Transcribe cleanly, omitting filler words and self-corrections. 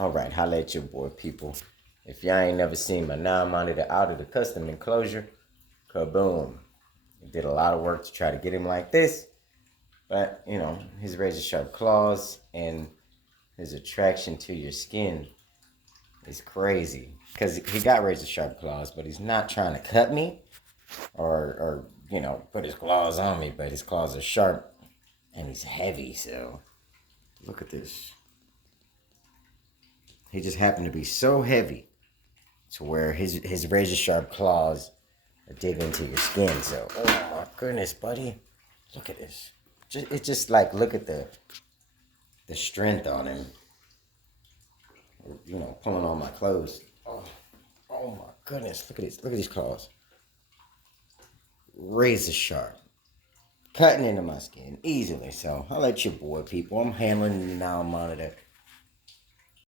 All right, holla at your boy, people. If y'all ain't never seen my Nile Monitor out of the custom enclosure, kaboom. Did a lot of work to try to get him like this, but you know, his razor sharp claws and his attraction to your skin is crazy. Because he got razor sharp claws, but he's not trying to cut me or put his claws on me, but his claws are sharp and he's heavy, so look at this. He just happened to be so heavy to where his razor sharp claws are dig into your skin. So, oh my goodness, buddy, look at this. It's just like, look at the strength on him. You know, pulling on my clothes. Oh my goodness, look at this. Look at these claws. Razor sharp. Cutting into my skin easily. So I'll let your boy, people. I'm handling the Nile Monitor.